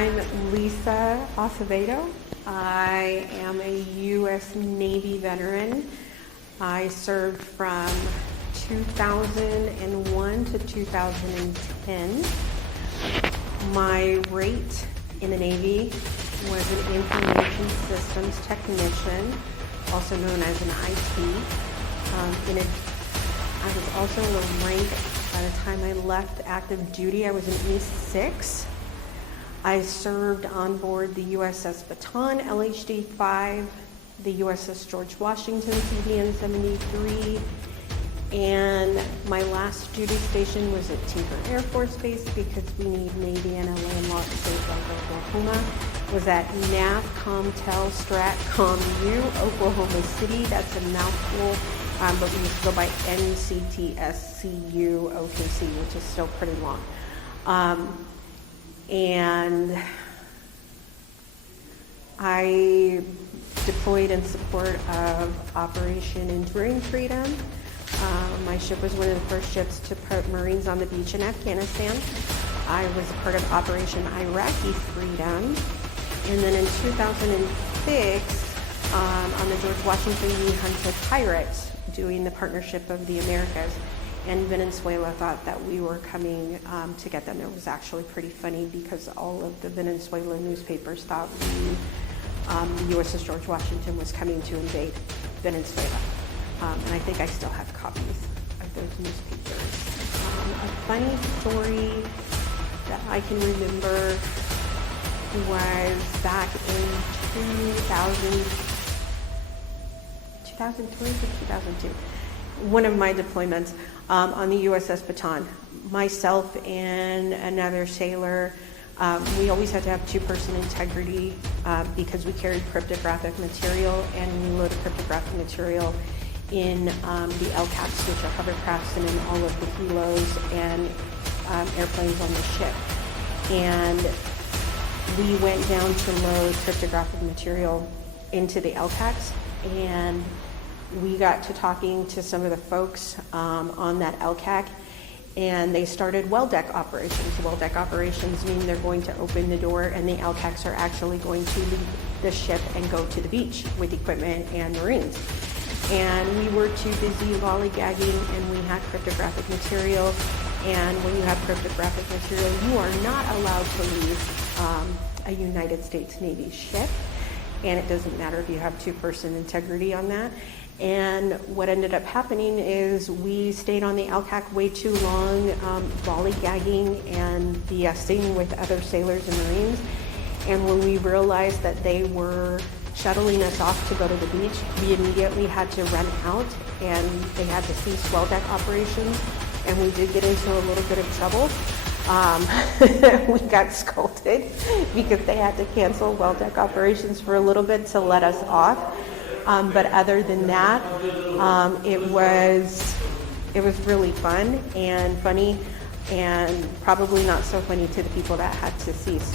I'm Lisa Acevedo. I am a U.S. Navy veteran. I served from 2001 to 2010. My rate in the Navy was an information systems technician, also known as an IT. I was also a rank by the time I left active duty. I was an E6. I served on board the USS Baton, LHD-5, the USS George Washington, CVN-73, and my last duty station was at Tinker Air Force Base because we need Navy in a landlocked state like Oklahoma. Was at NAVCOMTEL STRATCOM-U, Oklahoma City. That's a mouthful, but we used to go by NCTSCU OKC, which is still pretty long. And I deployed in support of Operation Enduring Freedom. My ship was one of the first ships to put Marines on the beach in Afghanistan. I was a part of Operation Iraqi Freedom. And then in 2006, on the George Washington, we hunted pirates doing the Partnership of the Americas. And Venezuela thought that we were coming to get them. It was actually pretty funny because all of the Venezuelan newspapers thought the USS George Washington was coming to invade Venezuela. And I think I still have copies of those newspapers. A funny story that I can remember was back in 2003 to 2002. One of my deployments on the USS Baton. Myself and another sailor, we always had to have two-person integrity because we carried cryptographic material, and we loaded cryptographic material in the LCAPs, which are hovercrafts, and in all of the helos and airplanes on the ship. And we went down to load cryptographic material into the LCAPs, and we got to talking to some of the folks on that LCAC, and they started well deck operations. Well deck operations mean they're going to open the door, and the LCACs are actually going to leave the ship and go to the beach with equipment and Marines. And we were too busy lollygagging, and we had cryptographic material. And when you have cryptographic material, you are not allowed to leave a United States Navy ship. And it doesn't matter if you have two-person integrity on that. And what ended up happening is we stayed on the LCAC way too long, lollygagging and BSing with other sailors and Marines. And when we realized that they were shuttling us off to go to the beach, we immediately had to run out, and they had to cease well deck operations. And we did get into a little bit of trouble. We got scolded because they had to cancel well deck operations for a little bit to let us off. But other than that, it was really fun and funny, and probably not so funny to the people that had to cease.